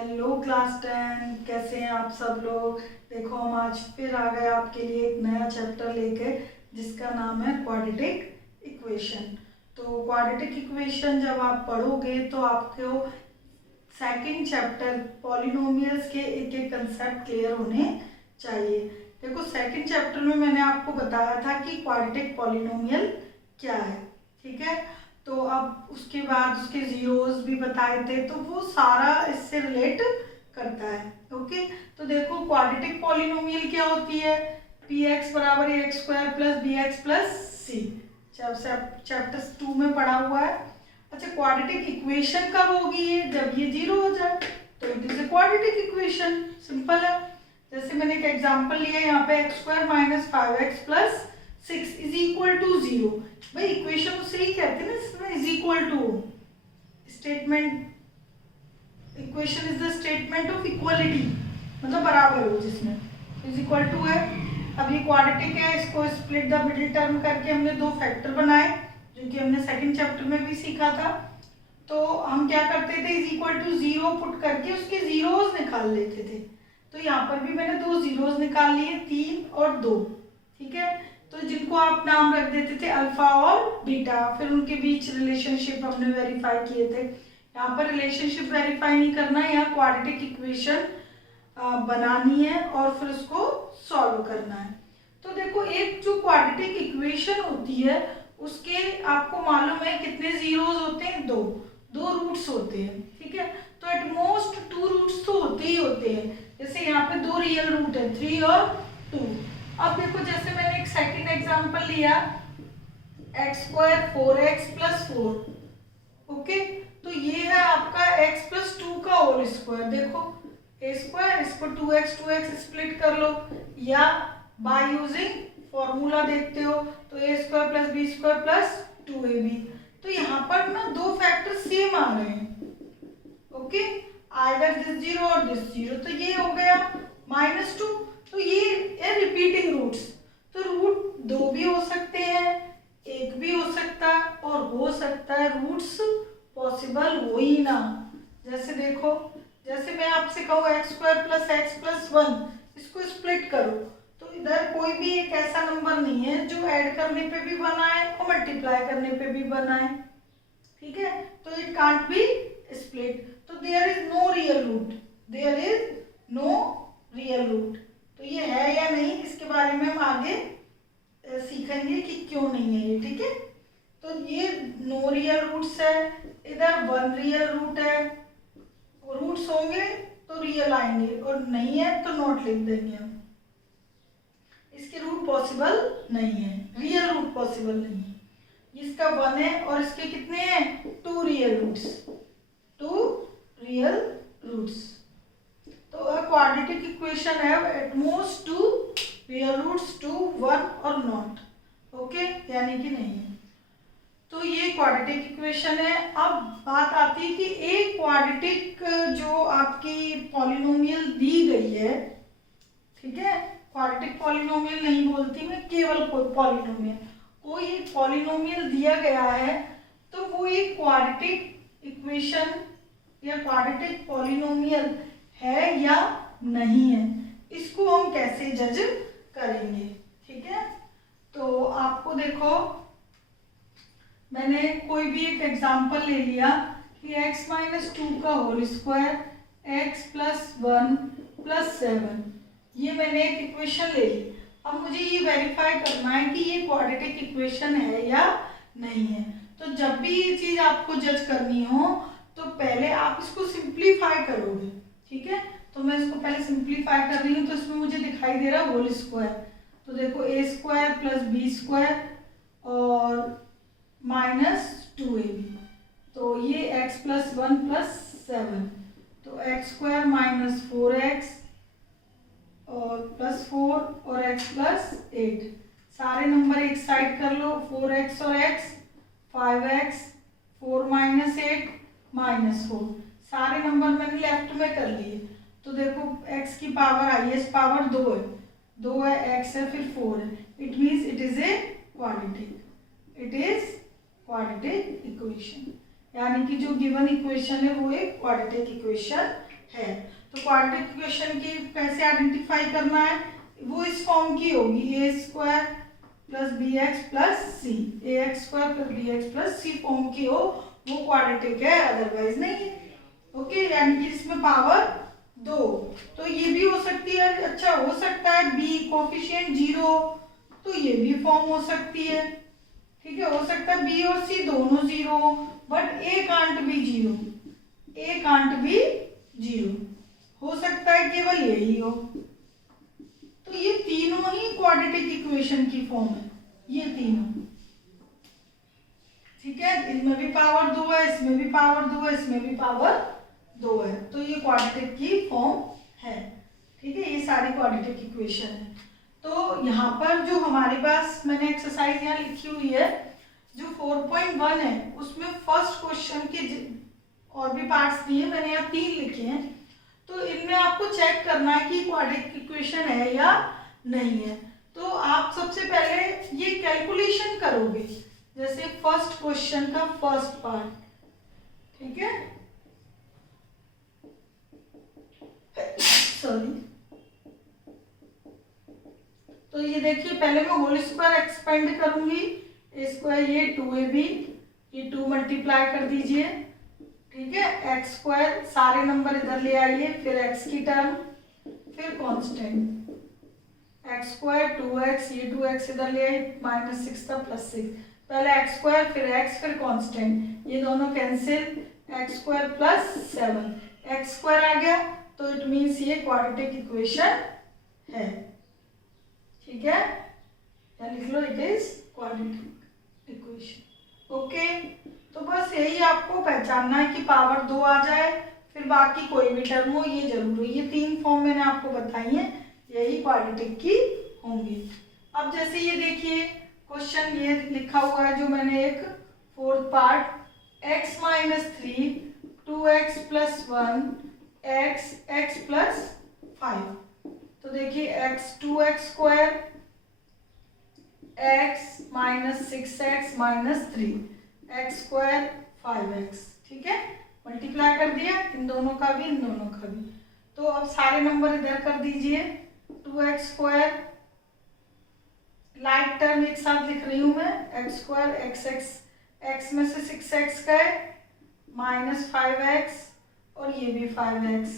Hello class 10, कैसे हैं आप सब लोग। देखो हम आज फिर आ गए आपके लिए एक नया चैप्टर लेके जिसका नाम है क्वाड्रेटिक इक्वेशन। तो क्वाड्रेटिक इक्वेशन जब आप पढ़ोगे तो आपको सेकंड चैप्टर पॉलिनोमियल्स के एक एक कंसेप्ट क्लियर होने चाहिए। देखो सेकंड चैप्टर में मैंने आपको बताया था कि क्वाड्रेटिक पॉलिनोमियल क्या है, ठीक है। तो अब उसके बाद उसके जीरोस भी बताए थे, तो वो सारा इससे रिलेट करता है। ओके, तो देखो क्वाड्रेटिक पॉलिनोमियल क्या होती है। पी एक्स बराबर a x square plus b x plus c, chapter 2 में पढ़ा हुआ है। अच्छा, क्वाड्रेटिक इक्वेशन कब होगी ये, जब ये जीरो हो जाए तो it is a quadratic equation. Simple है। जैसे मैंने एक एग्जांपल लिया यहाँ पे x square minus 5x plus 6 is equal to 0। भाई इक्वेशन उससे ही कहते हैं ना, इसमें is equal to statement. Equation is the statement of equality, मतलब बराबर हो जिसमें इज इक्वल टू है। अब ये क्वाड्रेटिक है, इसको स्प्लिट द मिडिल टर्म करके हमने दो फैक्टर बनाए जो कि हमने सेकंड चैप्टर में भी सीखा था। तो हम क्या करते थे, इज इक्वल टू 0 पुट करके उसके जीरोस निकाल लेते थे। तो यहाँ पर भी मैंने दो जीरोस निकाल लिए, 3 और 2, ठीक है। तो जिनको आप नाम रख देते थे अल्फा और बीटा, फिर उनके बीच रिलेशनशिप हमने वेरीफाई किए थे। यहाँ पर रिलेशनशिप वेरीफाई नहीं करना है, यहाँ क्वाड्रेटिक इक्वेशन बनानी है और फिर उसको सॉल्व करना है। तो देखो एक जो क्वाड्रेटिक इक्वेशन होती है उसके आपको मालूम है कितने जीरोस होते हैं, दो रूट्स होते हैं, ठीक है। तो एट मोस्ट 2 रूट्स तो होते ही होते हैं। जैसे यहाँ पे 2 रियल रूट है, 3 और 2। अब देखो जैसे मैंने एक सेकंड एग्जांपल लिया x square 4x plus 4। Okay, तो ये है आपका x प्लस 2 का होल स्क्वायर। देखो ए स्क्वायर, इसको 2x स्प्लिट कर लो, या बाय यूजिंग फॉर्मूला देखते हो तो a square plus b square plus 2ab। तो यहाँ पर ना दो फैक्टर सेम आ रहे हैं। ओके, आइदर दिस 0 और दिस 0। तो ये हो गया -2। तो ये है रिपीटिंग रूट्स। तो रूट 2 भी हो सकते हैं, 1 भी हो सकता है, और हो सकता है रूट्स पॉसिबल हो ही ना। जैसे देखो, जैसे मैं आपसे कहूँ x square plus x plus 1, इसको स्प्लिट करो, तो इधर कोई भी एक ऐसा नंबर नहीं है जो ऐड करने पे भी बना है और मल्टीप्लाई करने पे भी बना है, ठीक है। तो इट कांट बी स्प्लिट। तो there is no real root, there is no real root. तो ये है या नहीं, इसके बारे में हम आगे सीखेंगे कि क्यों नहीं है ये, ठीक है। तो ये नो रियल रूट्स है, इधर 1 रियल रूट है। रूट्स होंगे तो रियल आएंगे और नहीं है तो नॉट लिख देंगे हम। इसके रूट पॉसिबल नहीं है, रियल रूट पॉसिबल नहीं है। इसका 1 है और इसके कितने हैं, 2 रियल रूट्स, 2 रियल रूट्स। तो क्वाड्रेटिक इक्वेशन है एट मोस्ट 2 रियल रूट्स, 2, 1 और नॉट। ओके, यानी कि नहीं है। तो ये क्वाड्रेटिक इक्वेशन है। अब बात आती है कि एक क्वाड्रेटिक जो आपकी पॉलिनोमियल दी गई है, ठीक है, क्वाड्रेटिक पॉलिनोमियल नहीं बोलती मैं, केवल पॉलिनोमियल। कोई एक पॉलिनोमियल दिया गया है तो वो एक क्वाड्रेटिक इक्वेशन या क्वाड्रेटिक पॉलिनोमियल है या नहीं है, इसको हम कैसे जज करेंगे, ठीक है। तो आपको देखो मैंने कोई भी एक एग्जांपल ले लिया कि x माइनस 2 का whole square x plus 1 plus 7, ये मैंने एक इक्वेशन ले ली। अब मुझे ये वेरीफाई करना है कि ये क्वाड्रेटिक इक्वेशन है या नहीं है। तो जब भी ये चीज आपको जज करनी हो तो पहले आप इसको सिंप्लीफाई करोगे, ठीक है। तो मैं इसको पहले सिंप्लीफाई कर रही हूँ, तो इसमें मुझे दिखाई दे रहा है होल स्क्वायर। तो देखो a square plus b square और -2ab। तो ये x प्लस 1 प्लस 7, तो एक्स स्क्वायर माइनस 4x और प्लस 4 और x प्लस 8। सारे नंबर एक साइड कर लो, 4x और x, 5x, 4 माइनस 8 माइनस 4। सारे नंबर मैंने लेफ्ट में कर लिए। तो देखो x की पावर हाईएस्ट पावर 2 है, 2 है, x है, फिर 4 है। It means it is a quadratic, it is quadratic equation. यानी कि जो गिवन इक्वेशन है वो एक क्वाड्रेटिक इक्वेशन है। तो क्वाड्रेटिक इक्वेशन की कैसे आइडेंटिफाई करना है, वो इस फॉर्म की होगी, a square plus b x plus c, a x square plus b x plus c form की हो वो क्वाड्रेटिक है, अदरवाइज नहीं है। ओके, यानी कि इसमें पावर 2। तो ये भी हो सकती है, अच्छा हो सकता है बी कोफिशिएंट 0, तो ये भी फॉर्म हो सकती है। ठीक है, हो सकता है बी और सी दोनों 0 हो, but A can't be 0, A can't be 0, हो सकता है केवल यही हो। तो ये तीनों ही क्वाड्रेटिक इक्वेशन की फॉर्म है, ये तीनों। ठीक है, इनमें भी पावर 2 है, इसमें भी पावर 2 है, इसमें भी पावर 2 है, तो ये क्वाड्रेटिक की फॉर्म है। ठीक है, ये सारी क्वाड्रेटिक इक्वेशन है। तो यहाँ पर जो हमारे पास मैंने एक्सरसाइज यहाँ लिखी हुई है, जो 4.1 है उसमें फर्स्ट क्वेश्चन के और भी पार्ट्स दिए, मैंने यहाँ 3 लिखे हैं। तो इनमें आपको चेक करना है कि क्वाड्रेटिक इक्वेशन है या नहीं है। तो आप सबसे पहले ये कैलकुलेशन करोगे, जैसे फर्स्ट क्वेश्चन का फर्स्ट पार्ट। ठीक है, सॉरी। तो ये देखिए, पहले मैं होल स्क्वायर एक्सपेंड करूंगी, ए स्क्वायर ये 2ab, ये 2 मल्टीप्लाई कर दीजिए। ठीक है, एक्स स्क्वायर सारे नंबर इधर ले आइए, फिर एक्स की टर्म, फिर कांस्टेंट एक्स स्क्वायर 2x, ये 2x इधर ले आइए, -6 था +6, पहले एक्स स्क्वायर फिर एक्स फिर कांस्टेंट, ये दोनों cancel, x square plus 7 x square आ गया, तो इट मीन्स ये क्वाड्रेटिक इक्वेशन है। ठीक है, या लिख लो it is quadratic equation. Okay, तो बस यही आपको पहचानना है कि पावर 2 आ जाए, फिर बाकी कोई भी टर्म हो, ये जरूर हो। ये 3 फॉर्म मैंने आपको बताई हैं, यही क्वाड्रेटिक की होंगी। अब जैसे ये देखिए क्वेश्चन ये लिखा हुआ है, जो मैंने एक 4th part, x - 3 2x + 1 x + 5। तो देखिए x 2x² x - 6x - 3 x² 5x। ठीक है, मल्टीप्लाई कर दिया, इन दोनों का भी, इन दोनों का भी। तो अब सारे नंबर इधर कर दीजिए, 2x², लाइक टर्म एक साथ लिख रही हूं मैं, x² x में से 6x गए, -5x, और ये भी 5x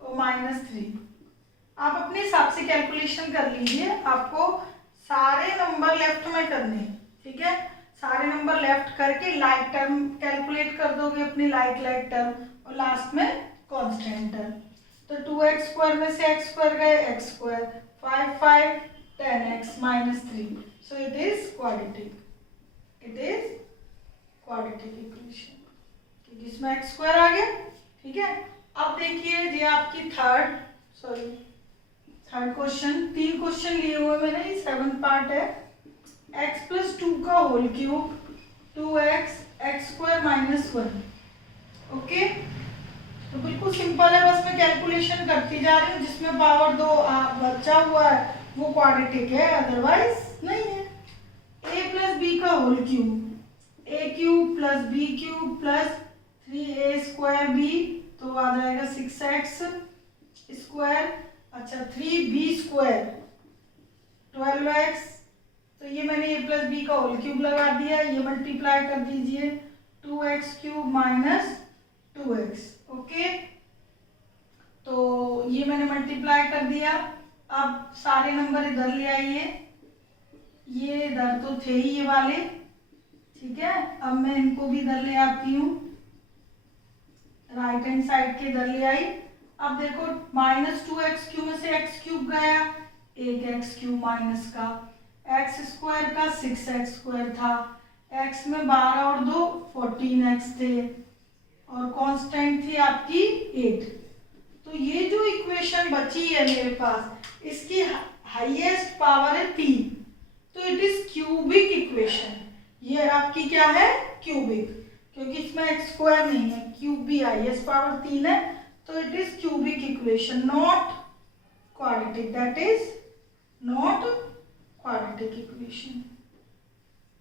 और -3। आप अपने हिसाब से कैलकुलेशन कर लीजिए, आपको सारे नंबर लेफ्ट में करने। ठीक है, सारे नंबर लेफ्ट करके लाइक टर्म कैलकुलेट कर दोगे, अपनी लाइक टर्म, और लास्ट में कांस्टेंट टर्म। तो 2x² में से x² गए, x², 5 10x -3, so it is quadratic, it is quadratic equation, क्योंकि इसमें x² आ गया। ठीक है, अब देखिए ये आपकी थर्ड क्वेश्चन, 3 क्वेश्चन लिए हुए मैंने, ये 7th पार्ट है, x + 2 का whole cube 2x x² - 1। Okay, तो बिल्कुल सिंपल है, बस मैं कैलकुलेशन करती जा रही हूँ, जिसमें पावर 2 बचा हुआ है वो क्वाड्रेटिक है, अदरवाइज नहीं है। a + b का whole cube, a³ + b³ + 3a² तो आ जाएगा 6x², अच्छा 3b² 12x। तो ये मैंने a + b का होल क्यूब लगा दिया, ये मल्टीप्लाई कर दीजिए, 2x³ - 2x। ओके, तो ये मैंने मल्टीप्लाई कर दिया। अब सारे नंबर इधर ले आइए, ये इधर तो थे ही ये वाले। ठीक है, अब मैं इनको भी इधर ले आती हूँ, राइट हैंड साइड के इधर ले आई। अब देखो -2x³ में से x³ गया, एक x³ माइनस का, x² का 6x² था, x में 12 और 2 14x थे, और कांस्टेंट थी आपकी 8। तो ये जो इक्वेशन बची है मेरे पास, इसकी हाईएस्ट पावर है 3, तो इट इज क्यूबिक इक्वेशन। ये आपकी क्या है, क्यूबिक, क्योंकि इसमें x² नहीं है, क्यूब भी हाईएस्ट पावर 3 है, तो it is cubic equation, not quadratic, that is not quadratic equation.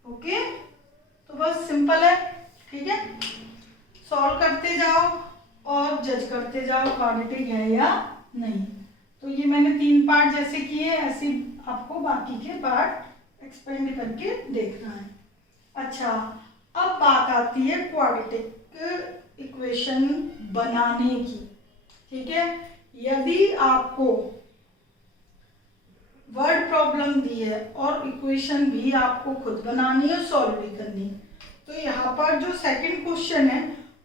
Okay, तो बस सिंपल है। ठीक है, सॉल्व करते जाओ। और जज करते जाओ क्वाड्रेटिक है या नहीं। तो ये मैंने 3 पार्ट जैसे किए, ऐसे आपको बाकी के पार्ट एक्सपेंड करके देखना है। अच्छा, अब बात आती है क्वाड्रेटिक इक्वेशन बनाने की। ठीक है, यदि आपको वर्ड प्रॉब्लम दी है और इक्वेशन भी आपको खुद बनानी है, सॉल्व भी करनी है, तो यहाँ पर जो सेकंड क्वेश्चन है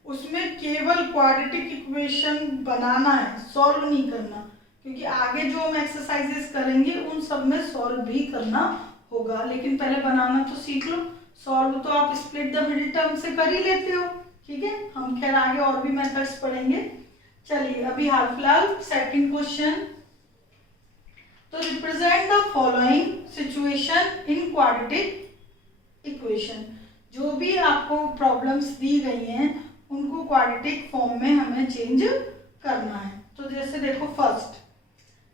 उसमें केवल क्वाड्रेटिक इक्वेशन बनाना है, सॉल्व नहीं करना, क्योंकि आगे जो हम एक्सरसाइजेस करेंगे उन सब में सॉल्व भी करना होगा। लेकिन पहले बनाना तो सीख लो। सॉल्व तो आप स्प्लिट द मिडिल टर्म से कर ही लेते हो। ठीक है, हम खैर आगे और भी मेथड्स पढ़ेंगे। चलिए, अभी हाल फिलहाल सेकंड क्वेश्चन। तो represent the following situation in quadratic equation. जो भी आपको प्रॉब्लम्स दी गई हैं उनको क्वाड्रेटिक फॉर्म में हमें चेंज करना है। तो जैसे देखो, first,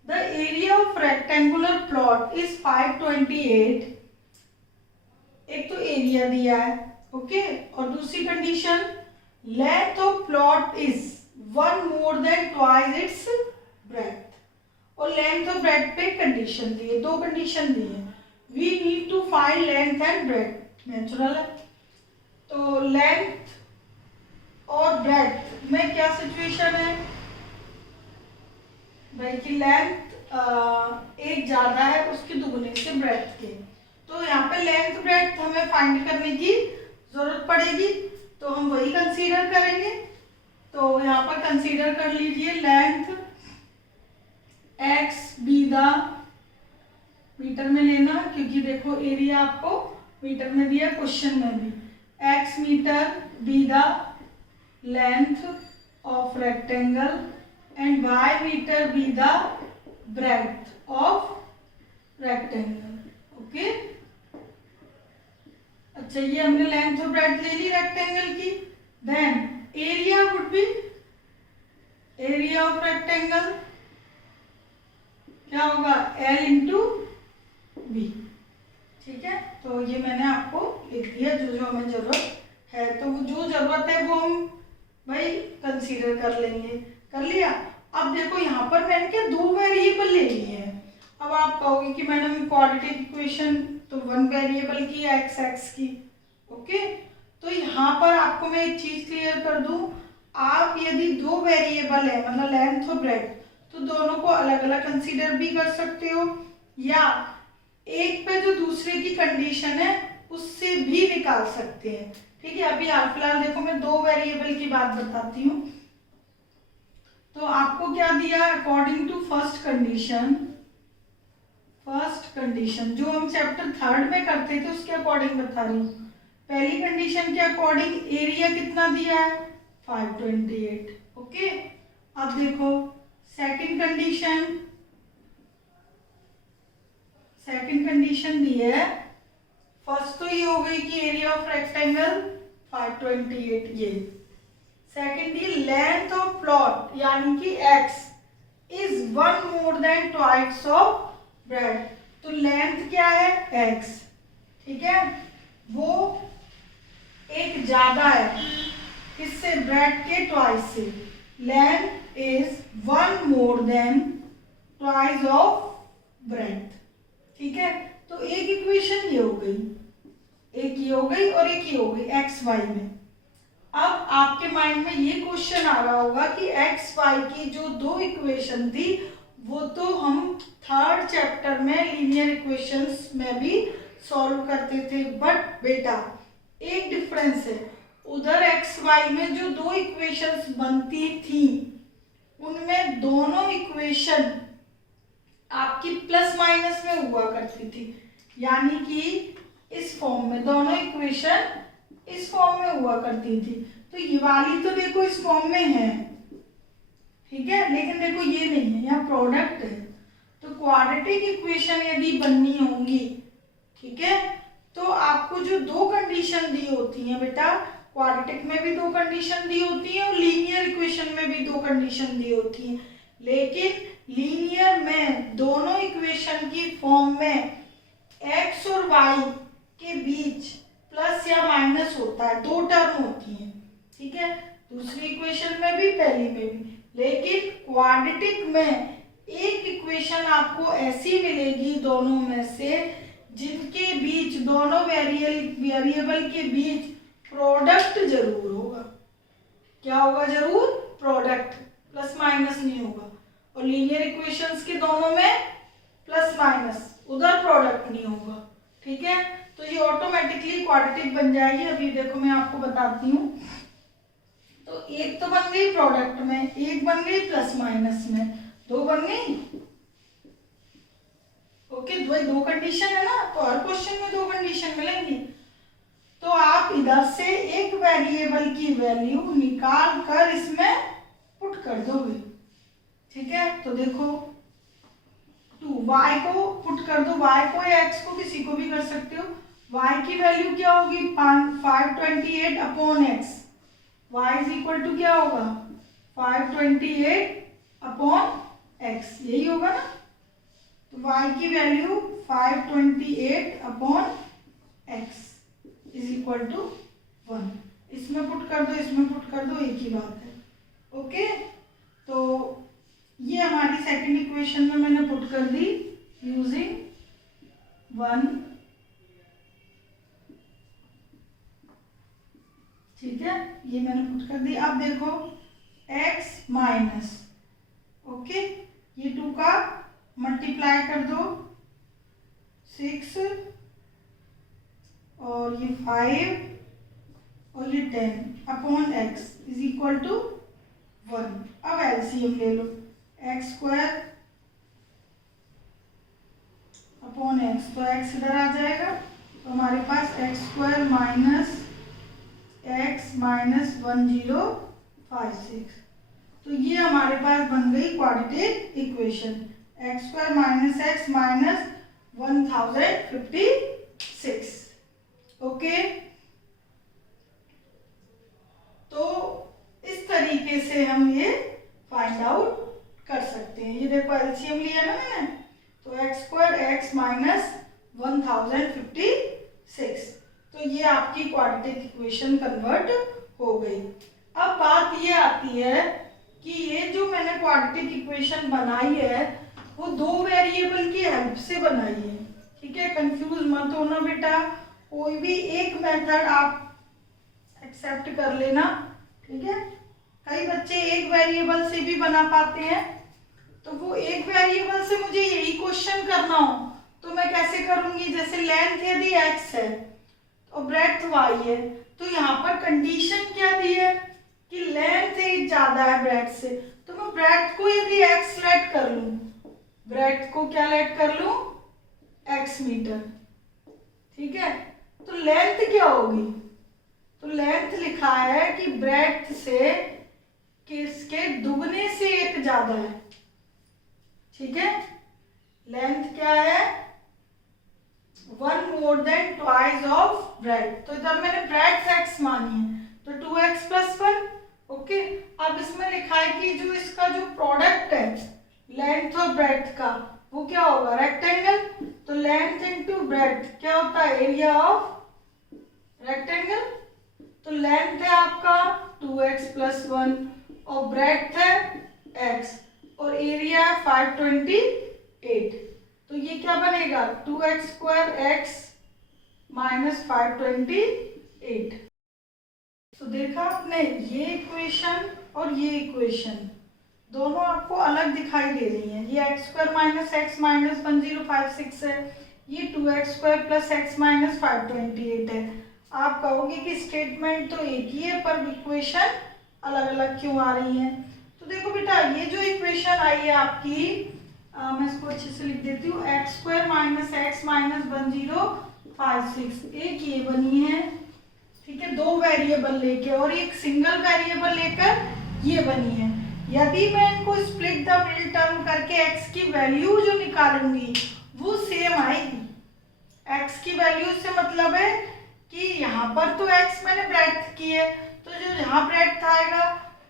the area of rectangular plot is 528। एक तो एरिया दिया है, ओके, और दूसरी condition, length of plot is 1 more than twice its breadth. और लेंथ और ब्रेथ पे कंडीशन दी है, 2 कंडीशन दी है। We need to find length and breadth, natural है। तो लेंथ और ब्रेथ में क्या सिचुएशन है भाई कि लेंथ एक ज्यादा है उसके दुगने से ब्रेथ के। तो यहाँ पे लेंथ ब्रेथ हमें फाइंड करने की जरूरत पड़ेगी, तो हम वही कंसीडर करेंगे। तो यहाँ पर कंसीडर कर लीजिए length x be the, metre में लेना क्योंकि देखो एरिया आपको मीटर में दिया क्वेश्चन में भी, x metre be the length of rectangle and y metre be the breadth of rectangle. Okay, अच्छा, ये हमने लेंथ और ब्रेड्थ ले ली रेक्टेंगल की। Then area would be area of rectangle, क्या होगा, L इंटू बी। ठीक है, तो ये मैंने आपको लिख दिया जो जो हमें जरूरत है। तो वो जो जरूरत है वो हम भाई कंसीडर कर लेंगे। कर लिया। अब देखो यहाँ पर मैंने क्या 2 वेरिएबल ले लिए हैं। अब आप कहोगे कि मैडम क्वाड्रेटिक इक्वेशन तो 1 वेरिएबल की है, x की। ओके, तो यहाँ पर आपको मैं एक चीज क्लियर कर दूं, आप यदि 2 वेरिएबल है मतलब लेंथ और ब्रेड्थ, तो दोनों को अलग अलग कंसीडर भी कर सकते हो, या एक पे जो दूसरे की कंडीशन है उससे भी निकाल सकते हैं। ठीक है, अभी हाल फिलहाल देखो मैं 2 वेरिएबल की बात बताती हूँ। तो आपको क्या दिया, अकॉर्डिंग टू फर्स्ट कंडीशन जो हम चैप्टर 3 में करते थे उसके अकॉर्डिंग बता रही हूँ। पहली कंडीशन के अकॉर्डिंग एरिया कितना दिया है, 528। ओके, अब देखो सेकंड कंडीशन दी है। फर्स्ट तो ये हो गई कि एरिया ऑफ रेक्टेंगल 528, ये। सेकंड ये लेंथ ऑफ प्लॉट यानी कि x is 1 more than twice of breadth. तो लेंथ क्या है, x। ठीक है, वो एक ज्यादा है किससे, ब्रेड्थ के ट्वाइस से। Length is 1 more than twice of breadth. ठीक है, तो एक इक्वेशन ये हो गई, एक ये हो गई और एक ये हो गई एक्स वाई में। अब आपके माइंड में ये क्वेश्चन आ रहा होगा कि एक्स वाई की जो 2 इक्वेशन थी वो तो हम 3rd चैप्टर में लीनियर इक्वेशंस में भी सॉल्व करते थे, बट बेटा एक डिफरेंस है, उधर एक्स वाई में जो 2 इक्वेशंस बनती थी उनमें दोनों इक्वेशन आपकी प्लस माइनस में हुआ करती थी, यानी कि इस फॉर्म में दोनों इक्वेशन इस फॉर्म में हुआ करती थी। तो ये वाली तो देखो इस फॉर्म में है, ठीक है, लेकिन देखो ये नहीं है, यहाँ प्रोडक्ट है। तो क्वाड्रेटिक इक्वेशन यदि बननी होंगी, ठीक है, तो आपको जो 2 कंडीशन दी होती हैं बेटा, क्वाड्रेटिक में भी 2 कंडीशन दी होती है और लीनियर इक्वेशन में भी 2 कंडीशन दी होती है। लेकिन लीनियर में दोनों इक्वेशन की फॉर्म में x और y के बीच प्लस या माइनस होता है, 2 टर्म होती हैं। ठीक है, दूसरी इक्वेशन में भी, पहली में भी। लेकिन क्वाड्रेटिक में एक इक्वेशन आपको ऐसी मिलेगी दोनों में से जिनके बीच, दोनों वेरिएबल के बीच प्रोडक्ट जरूर होगा। क्या होगा जरूर? प्रोडक्ट, प्लस माइनस नहीं होगा। और लीनियर इक्वेशंस के दोनों में प्लस माइनस, उधर प्रोडक्ट नहीं होगा। ठीक है, तो ये ऑटोमेटिकली क्वाड्रेटिक बन जाएगी। अभी देखो मैं आपको बताती हूँ। तो एक तो बन गई प्रोडक्ट में, एक बन गई प्लस माइनस में, दो बन गई। ओके, दो कंडीशन है ना, तो हर क्वेश्चन में दो कंडीशन मिलेंगी। तो आप इधर से एक वेरिएबल की वैल्यू निकाल कर इसमें पुट कर दोगे। ठीक है, तो देखो 2 y को पुट कर दो, y को या x को, किसी को भी कर सकते हो। y की वैल्यू क्या होगी? 528 upon x। y is equal to क्या होगा? 528 अपॉन x, यही होगा ना। तो y की value 528 upon x is equal to 1। इसमें पुट कर दो, इसमें पुट कर दो, एक ही बात है। ओके, तो ये हमारी सेकंड इक्वेशन में मैंने पुट कर दी यूजिंग 1। ठीक है, ये मैंने पुट कर दी। अब देखो x माइनस, ओके, ये 2 का मल्टीप्लाई कर दो 6 और ये 5 और ये 10 upon x is equal to 1। अब एलसीएम ले लो, एक्स स्क्वायर अपॉन एक्स, तो x इधर आ जाएगा। तो हमारे पास x square minus x minus 1056। तो ये हमारे पास बन गई quadratic equation, x square minus x minus 1056। Okay, तो इस तरीके से हम ये फाइंड आउट कर सकते हैं। ये देखो एलसीएम लिया ना मैंने, तो एक्स स्क्वायर एक्स माइनस 1056, तो ये आपकी क्वाड्रेटिक इक्वेशन कन्वर्ट हो गई। अब बात ये आती है कि ये जो मैंने क्वाड्रेटिक इक्वेशन बनाई है वो दो वेरिएबल की हेल्प से बनाई है। ठीक है, कंफ्यूज मत होना बेटा, कोई भी एक मेथड आप एक्सेप्ट कर लेना। ठीक है, कई बच्चे एक वेरिएबल से भी बना पाते हैं, तो वो एक वेरिएबल से मुझे यही क्वेश्चन करना हो तो मैं कैसे करूंगी? जैसे लेंथ यदि x है और ब्रेड्थ y है, तो यहाँ पर कंडीशन क्या दी है कि लेंथ ज्यादा है ब्रेड्थ से, तो मैं ब्रेड्थ को यदि x लेट कर लूं, ब्रेड्थ को क्या लेट कर लूं? x metre. ठीक है, तो लेंथ क्या होगी? तो लेंथ लिखा है कि ब्रेड्थ से किसके दुगने से एक ज्यादा है। ठीक है, लेंथ क्या है? 1 more than twice of breadth. तो इधर मैंने ब्रेड्थ x मानी है, तो 2x प्लस 1। ओके, अब इसमें लिखा है कि जो इसका जो प्रोडक्ट है लेंथ और ब्रेड्थ का, वो क्या होगा? रेक्टेंगल। तो लेंथ इनटू ब्रेड्थ क्या होता है? Area of rectangle. तो लेंथ है आपका 2x प्लस 1 और ब्रेड्थ है x और एरिया है 528। तो ये क्या बनेगा? 2x square x minus 528। तो देखा आपने, ये इक्वेशन और ये इक्वेशन दोनों आपको अलग दिखाई दे रही हैं। ये x square minus x minus 1056 है, ये 2x square plus x minus 528 है। आप कहोगे कि स्टेटमेंट तो एक ही है पर इक्वेशन अलग अलग क्यों आ रही है? तो देखो बेटा, ये जो इक्वेशन आई है आपकी, मैं इसको अच्छे से लिख देती हूँ, x square minus x minus 1056, एक ये बनी है। ठीक है, दो वेरिएबल लेके और एक सिंगल वेरिएबल लेकर ये बनी है। यदि मैं इनको स्प्लिट द मिडिल टर्म करके x की वैल्यू जो निकालूंगी वो सेम आएगी। x की वैल्यू से मतलब है कि यहाँ पर तो x मैंने ब्रेड्थ की है, तो जो यहाँ ब्रेड्थ आएगा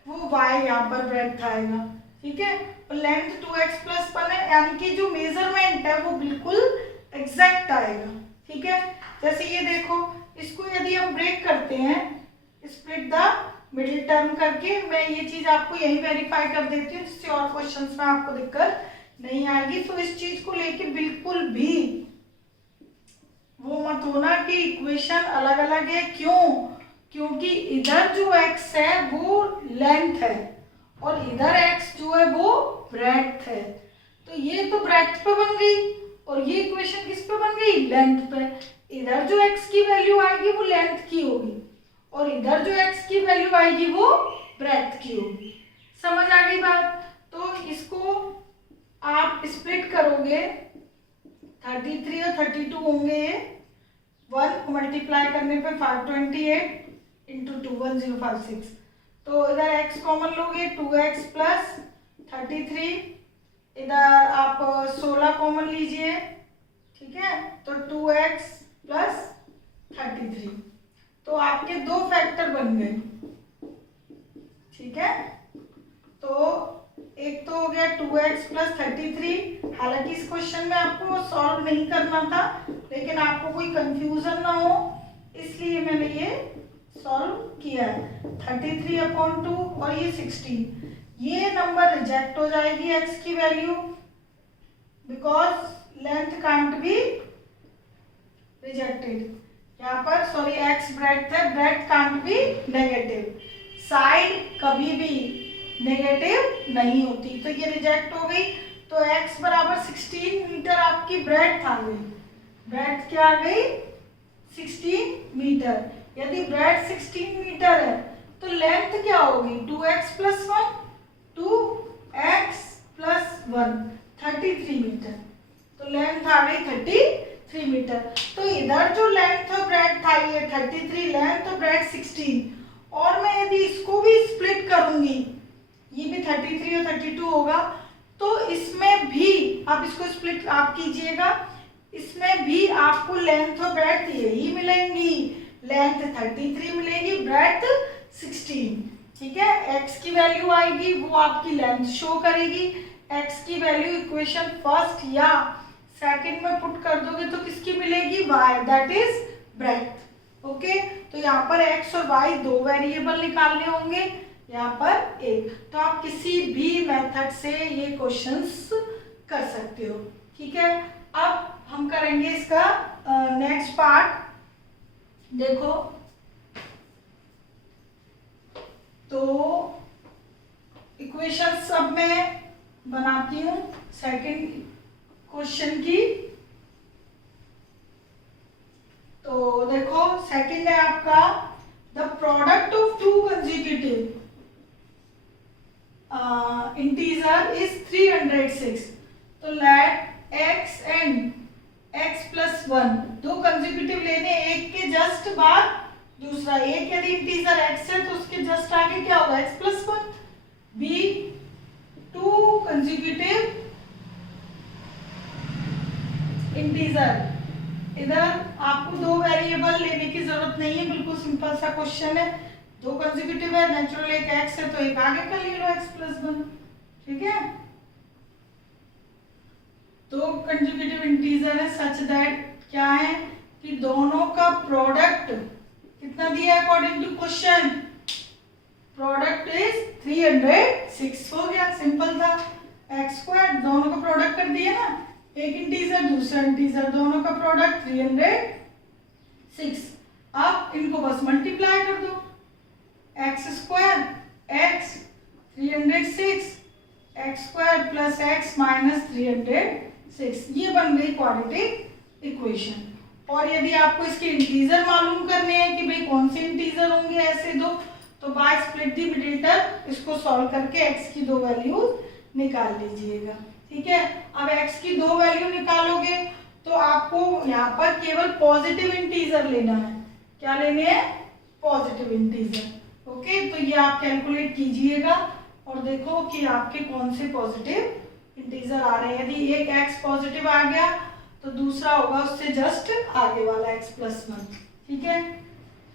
वो y यहाँ पर ब्रेड्थ आएगा। ठीक है, और लेंथ 2x प्लस 1 है, यानी कि जो मेजरमेंट है वो बिल्कुल एग्जैक्ट आएगा। ठीक है, जैसे ये देखो, इसको यदि हम ब्रेक करते हैं, स्प्लिट द मिडिल टर्म करके मैं ये चीज आपको यही वेरीफाई कर देती हूँ, जिससे और क्वेश्चंस में आपको दिक्कत नहीं आएगी। तो इस चीज को लेके बिल्कुल भी वो मत होना कि इक्वेशन अलग अलग है। क्यों? क्योंकि इधर जो x है वो लेंथ है और इधर x जो है वो ब्रेड्थ है। तो ये तो ब्रेड्थ पे बन गई और ये इक्वेशन किस पे बन गई? लेंथ पे। इधर जो x की वैल्यू आएगी वो लेंथ की होगी और इधर जो x की वैल्यू आएगी वो ब्रेड्थ की होगी। समझ आ गई बात? तो इसको आप स्प्लिट करोगे, 33 और 32 होंगे ये, 1 मल्टीप्लाई करने पे 528 इंटू 2 1056। तो इधर x कॉमन लोगे 2x प्लस 33, इधर आप 16 कॉमन लीजिए, ठीक है, तो 2x प्लस 33। तो आपके दो फैक्टर बन गए, ठीक है। तो एक तो हो गया 2x प्लस 33। हालांकि इस क्वेश्चन में आपको सॉल्व नहीं करना था, लेकिन आपको कोई कंफ्यूजन ना हो इसलिए मैंने ये सॉल्व किया है। 33/2 और ये 16, ये नंबर रिजेक्ट हो जाएगी x की value, because length can't be rejected. यहाँ पर सॉरी x ब्रेड्थ है, breadth can't be negative, side कभी भी नेगेटिव नहीं होती, तो ये रिजेक्ट हो गई। तो x बराबर 16 मीटर आपकी ब्रेड्थ आ गई। ब्रेड्थ क्या आ गई? 16 मीटर। यदि ब्रेड्थ 16 मीटर है तो लेंथ क्या होगी? 2x plus 1, 2x plus 1, 33 metre. तो लेंथ आ गई 33 मीटर। तो इधर जो लेंथ और ब्रेड्थ आई है 33 लेंथ और ब्रेड्थ 16, और मैं यदि इसको भी स्प्लिट करूंगी, ये भी 33 और 32 होगा, तो इसमें भी आप इसको स्प्लिट आप कीजिएगा, इसमें भी आपको लेंथ और ब्रेड्थ यही मिलेंगी। लेंथ 33 मिलेगी, ब्रेड्थ 16, ठीक है। x की वैल्यू आएगी वो आपकी लेंथ शो करेगी। x की वैल्यू इक्वेशन फर्स्ट या सेकंड में पुट कर दोगे तो किसकी मिलेगी? y, that is breadth. Okay, तो यहाँ पर x और y दो वेरिएबल निकालने होंगे, यहाँ पर एक। तो आप किसी भी मेथड से ये क्वेश्चंस कर सकते हो, ठीक है। अब हम करेंगे इसका नेक्स्ट पार्ट। देखो, तो इक्वेशन सब मैं बनाती हूँ सेकंड क्वेश्चन की। तो देखो, सेकंड है आपका the product of two consecutive integer is 306। तो let x and x plus 1 दो कंसेक्यूटिव लेने, एक के जस्ट बाद दूसरा। एक यदि इंटीजर x है तो उसके जस्ट आगे क्या होगा? x plus 1। Be two consecutive integer, इधर आपको दो वेरिएबल लेने की जरूरत नहीं है, बिल्कुल सिंपल सा क्वेश्चन है। दो कंसेक्यूटिव है, नेचुरल एक x है तो एक आगे का ले लो x प्लस 1, ठीक है। दो कंसेक्यूटिव इंटीजर है सच दैट क्या है कि दोनों का प्रोडक्ट कितना दिया है according to question? Product is 306। हो गया, सिंपल था। x स्क्वायर दोनों का प्रोडक्ट कर दिया ना, एक इंटीजर दूसरा इंटीजर, दोनों का प्रोडक्ट 306। अब इनको बस मल्टीप्लाई कर दो, x square x 306 x square plus x minus 306, ये बन गई क्वाड्रेटिक इक्वेशन। और यदि आपको इसके इंटीजर मालूम करने हैं कि भाई कौन से इंटीजर होंगे ऐसे दो, तो बाय स्प्लिट दी मिडिल टर्म इसको सॉल्व करके x की दो वैल्यूज निकाल लीजिएगा, ठीक है। अब x की दो वैल्यू निकालोगे तो आपको यहाँ पर केवल पॉजिटिव इंटीजर लेना है। क्या लेने हैं? Positive integer. ओके, तो ये आप कैलकुलेट कीजिएगा और देखो कि आपके कौन से पॉजिटिव इंटीजर आ रहे हैं। यदि एक x पॉजिटिव आ गया तो दूसरा होगा उससे जस्ट आगे वाला x प्लस 1, ठीक है।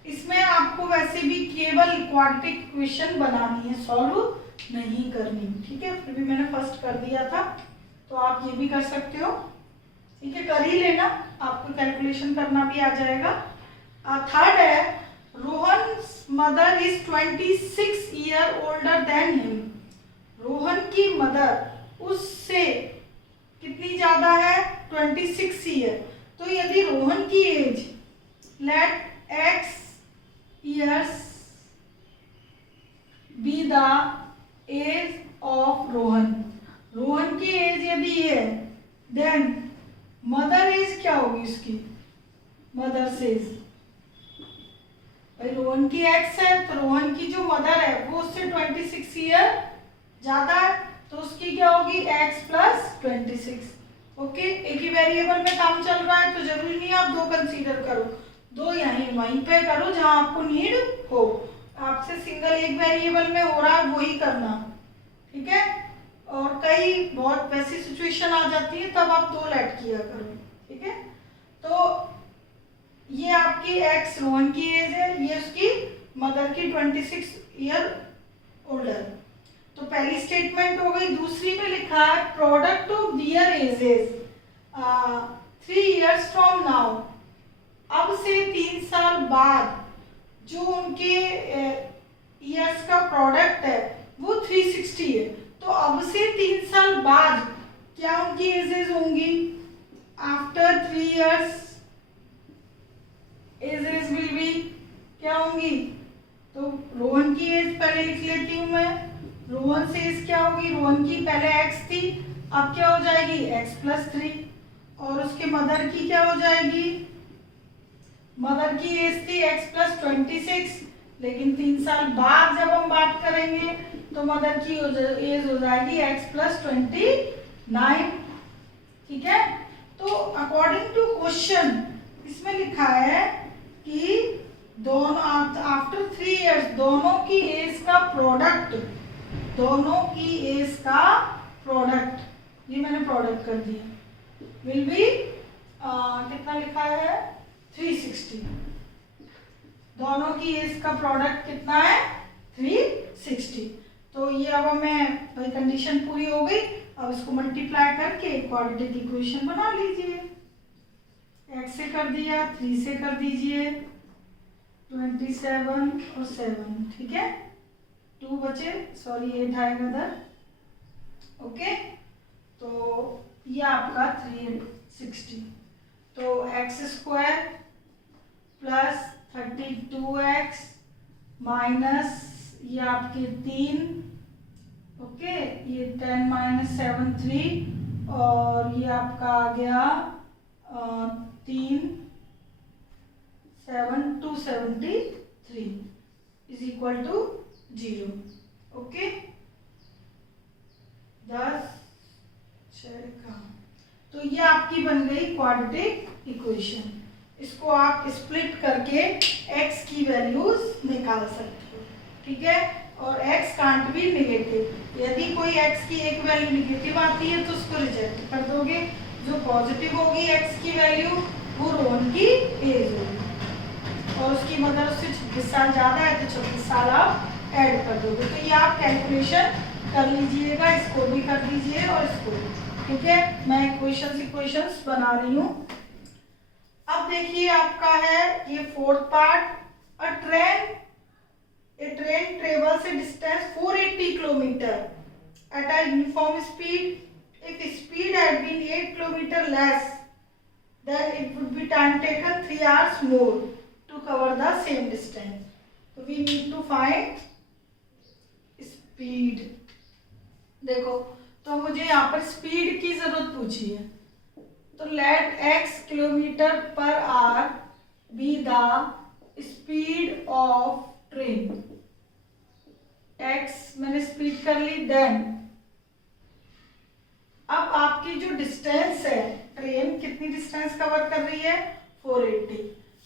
इसमें आपको वैसे भी केवल क्वाड्रेटिक इक्वेशन बनानी है, सॉल्व नहीं करनी, ठीक है। फिर भी मैंने फर्स्ट कर दिया था तो आप ये भी कर सकते हो, ठीक है। कर ही लेना, आपको कैलकुलेशन करना भी आ जाएगा। थर्ड है Rohan's mother is 26 year older than him. Rohan की मदर उससे कितनी ज्यादा है, 26 ईयर। तो यदि रोहन की age, let x years be the age of Rohan. Rohan की एज यदि ये है, देन मदर एज क्या होगी उसकी, मदर एज, भाई रोहन की एक्स है तो रोहन की जो मदर है वो उससे 26 ईयर ज्यादा है, तो उसकी क्या होगी, x प्लस 26। ओके, एक ही वेरिएबल में काम चल रहा है तो जरूरी नहीं आप दो कंसीडर करो, दो यहीं वहीं पे करो जहां आपको नीड हो। आपसे सिंगल एक वेरिएबल में हो रहा है वही करना, ठीक है। और कई बहुत वैसी सिचुएशन आ जाती है तब आप दो लेट किया करो, ठीक है। तो ये आपकी एक्स रोहन की एज है, ये उसकी मदर की 26 ईयर ओल्डर। तो पहली स्टेटमेंट हो गई। दूसरी में लिखा है product of their ages 3 years from now. अब से 3 साल बाद जो उनके ईयर्स का प्रोडक्ट है वो 360 है। तो अब से 3 साल बाद क्या उनकी एजेस होंगी, after 3 years ages will be क्या होंगी। तो रोहन की एज पहले लिख लेती हूँ मैं। रोहन से एज क्या होगी, रोहन की पहले x थी, अब क्या हो जाएगी x प्लस 3। और उसके मदर की क्या हो जाएगी, मदर की एज थी x प्लस 26, लेकिन 3 साल बाद जब हम बात करेंगे तो मदर की एज हो जाएगी x प्लस 29, ठीक है। तो अकॉर्डिंग टू क्वेश्चन इसमें लिखा है कि दोनों आफ्टर 3 years दोनों की एज का प्रोडक्ट, दोनों की एज का प्रोडक्ट, ये मैंने प्रोडक्ट कर दिया, विल बी कितना लिखा है 360। दोनों की एज का प्रोडक्ट कितना है 360। तो ये अब हमें भाई कंडीशन पूरी हो गई। अब इसको मल्टीप्लाई करके क्वाड्रेटिक इक्वेशन बना लीजिए। x से कर दिया, 3 से कर दीजिए, 27 और 7, ठीक है। 2 बचे, सॉरी 8 आएगा इधर, ओके। तो ये आपका 360। तो x square plus 32x minus ये आपके 3, ओके, ये 10 माइनस 7 3, और ये आपका आ गया 3 7 273 इज इक्वल टू 0, ओके। 10 6 का, तो ये आपकी बन गई क्वाड्रेटिक इक्वेशन। इसको आप स्प्लिट करके x की वैल्यूज निकाल सकते हो, ठीक है। और x कांट बी निगेटिव, यदि कोई x की एक वैल्यू निगेटिव आती है तो उसको रिजेक्ट कर दोगे। जो पॉजिटिव होगी x की वैल्यू वो रोहन की एज होगी, और उसकी मदर उससे 26 साल ज्यादा है तो 26 साल आप ऐड कर दोगे। तो ये आप कैलकुलेशन कर लीजिएगा, इसको भी कर दीजिए और इसको भी, ठीक है। मैं इक्वेशंस बना रही हूँ। अब देखिए आपका है ये 4th part. A train travels a distance 480 kilometer at a uniform speed. If speed had been 8 kilometer less, then it would be time taken 3 hours more to cover the same distance. So we need to find speed. देखो, तो मुझे यहाँ पर speed की जरूरत पूछी है, तो let x kilometre per hour be the speed of train. x मैंने स्पीड कर ली, देन अब आपकी जो डिस्टेंस है, ट्रेन कितनी डिस्टेंस कवर कर रही है 480।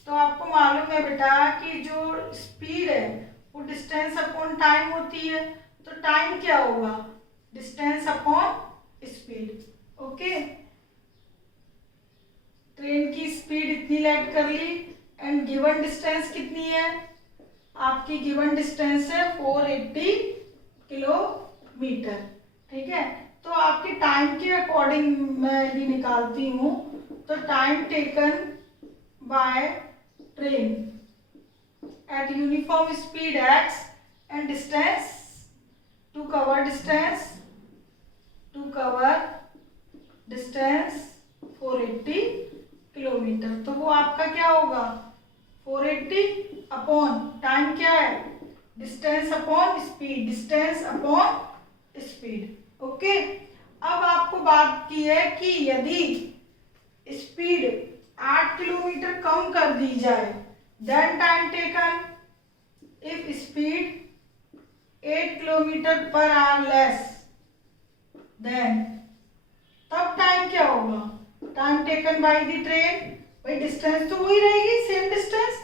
तो आपको मालूम है बेटा कि जो स्पीड है वो डिस्टेंस अपॉन टाइम होती है। तो टाइम क्या होगा, distance upon speed, okay. Train की स्पीड इतनी लेट कर ली, एंड गिवन डिस्टेंस कितनी है, आपकी गिवन डिस्टेंस है 480 किलोमीटर, ठीक है। तो आपके टाइम के अकॉर्डिंग मैं यदि निकालती हूँ तो time taken by train at uniform speed x and distance to cover distance 480 kilometre. तो वो आपका क्या होगा 480 अपॉन टाइम क्या है डिस्टेंस अपॉन स्पीड। ओके, अब आपको बात की है कि यदि स्पीड 8 किलोमीटर कम कर दी जाए then time taken, if speed 8 kilometre per hour less than, तब टाइम क्या होगा time taken by the train. भाई डिस्टेंस तो वही रहेगी, सेम डिस्टेंस,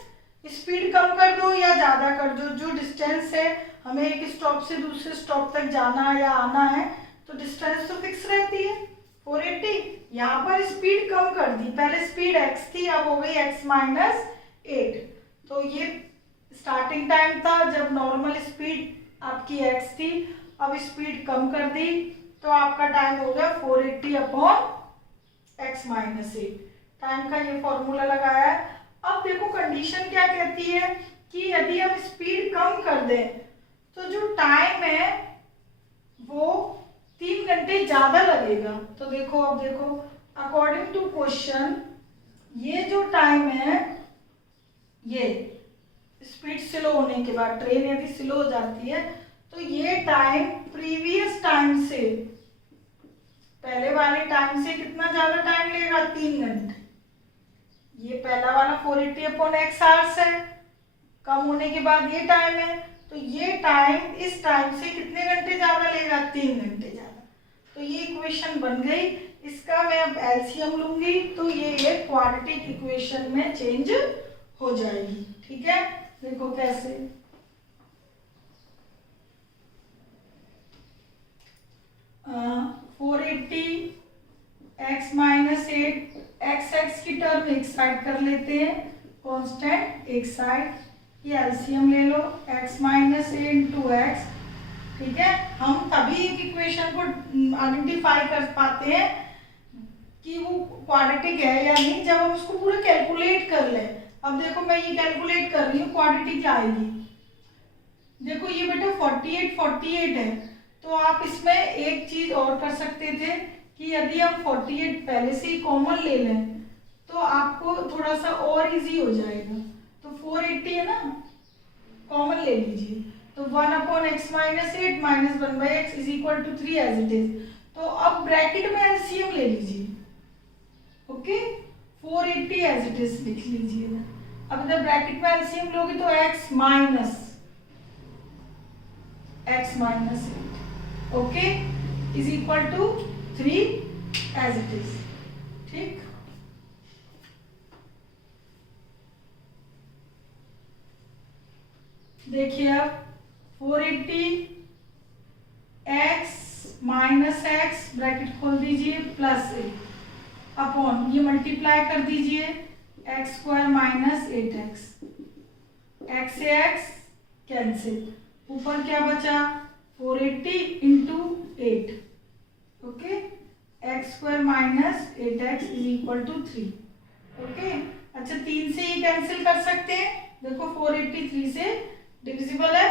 स्पीड कम कर दो या ज्यादा कर दो, जो डिस्टेंस है हमें एक स्टॉप से दूसरे स्टॉप तक जाना है या आना है तो डिस्टेंस तो फिक्स रहती है 480। यहाँ पर स्पीड कम कर दी, पहले स्पीड x थी अब हो गई x माइनस 8। तो ये स्टार्टिंग टाइम था जब नॉर्मल स्पीड आपकी x थी, अब स्पीड कम कर दी तो आपका टाइम हो गया 480 अपॉन x माइनस 8। टाइम का ये फॉर्मूला लगाया है। अब देखो कंडीशन क्या कहती है कि यदि हम स्पीड कम कर दें तो जो टाइम है वो 3 घंटे ज्यादा लगेगा। तो देखो अब देखो अकॉर्डिंग टू क्वेश्चन ये जो टाइम है, ये स्पीड स्लो होने के बाद ट्रेन यदि स्लो हो जाती है तो ये टाइम प्रीवियस टाइम से, पहले वाले टाइम से कितना ज्यादा टाइम लेगा 3 घंटे। ये पहला वाला 480 अपॉन x आवर्स है, कम होने के बाद ये टाइम है तो ये टाइम इस टाइम से कितने घंटे ज्यादा लेगा 3 घंटे ज्यादा। तो ये इक्वेशन बन गई। इसका मैं अब एलसीएम लूंगी तो ये क्वाड्रेटिक इक्वेशन में चेंज हो जाएगी। ठीक है, देखो कैसे। 480 x माइनस 8, x की टर्म एक साइड कर लेते हैं, कांस्टेंट एक साइड, ये एलसीएम ले लो x माइनस 8 इंटू एक्स। ठीक है, हम तभी एक इक्वेशन को आइडेंटिफाई कर पाते हैं कि वो क्वाड्रेटिक है या नहीं जब हम उसको पूरा कैलकुलेट कर लें। अब देखो मैं ये कैलकुलेट कर रही हूँ क्वाड्रेटिक क्या आएगी। देखो ये बेटा 48 है, तो आप इसमें एक चीज और कर सकते थे कि यदि हम 48 पहले से ही कॉमन ले लें तो आपको थोड़ा सा और इजी हो जाएगा। तो 480 है ना, कॉमन ले लीजिए तो 1 upon x minus 8 minus 1 by x is equal to 3 as it is. तो अब ब्रैकेट में एलसीएम ले लीजिए। ओके, 480 एज इट इज लिख लीजिए। अब इधर ब्रैकेट में एलसीएम लोगे तो x minus 8 okay is equal to 3 as it is. ठीक, देखिए अब 480 x माइनस एक्स ब्रैकेट खोल दीजिए प्लस 8 अपॉन ये मल्टीप्लाई कर दीजिए x square minus 8x, x से एक्स कैंसिल, ऊपर क्या बचा 480 into 8। Okay, x square minus 8x is equal to 3। Okay, अच्छा 3 से ही कैंसिल कर सकते हैं, देखो 480 3 से डिविजिबल है।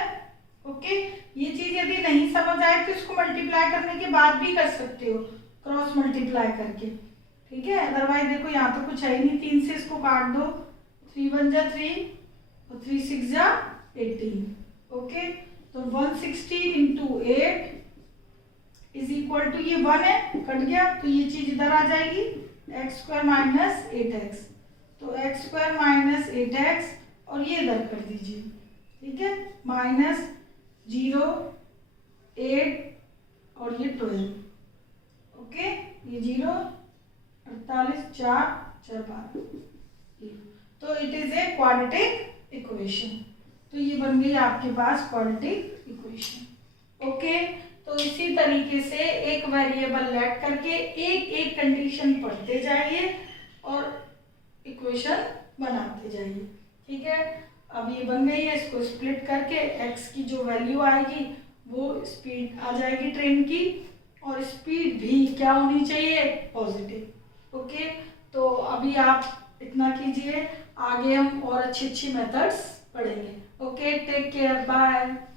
ओके, ये चीज यदि नहीं समझ आए तो इसको मल्टीप्लाई करने के बाद भी कर सकते हो, क्रॉस मल्टीप्लाई करके। ठीक है, अदरवाइज देखो यहाँ तो कुछ है ही नहीं, 3 से इसको काट दो, 3 1 जा 3 और 3 6 जा 18। ओके, तो 160 इंटू 8 इज इक्वल टू, ये 1 है कट गया तो ये चीज इधर आ जाएगी एक्स स्क्वायर माइनस 8x, तो एक्स स्क्वायर माइनस 8x और ये इधर कर दीजिए। ठीक है, माइनस 0 8 और ये 12। ओके, ये 0 48 4 4 12, तो it is a quadratic equation. तो ये बन गई आपके पास क्वाड्रेटिक इक्वेशन। ओके, तो इसी तरीके से एक वेरिएबल लेट करके एक एक कंडीशन पढ़ते जाइए और इक्वेशन बनाते जाइए। ठीक है, अब ये बन गई है, इसको स्प्लिट करके x की जो वैल्यू आएगी वो स्पीड आ जाएगी ट्रेन की, और स्पीड भी क्या होनी चाहिए पॉजिटिव। ओके, तो अभी आप इतना कीजिए, आगे हम और अच्छी अच्छी मेथड्स पढ़ेंगे। Okay, take care, bye.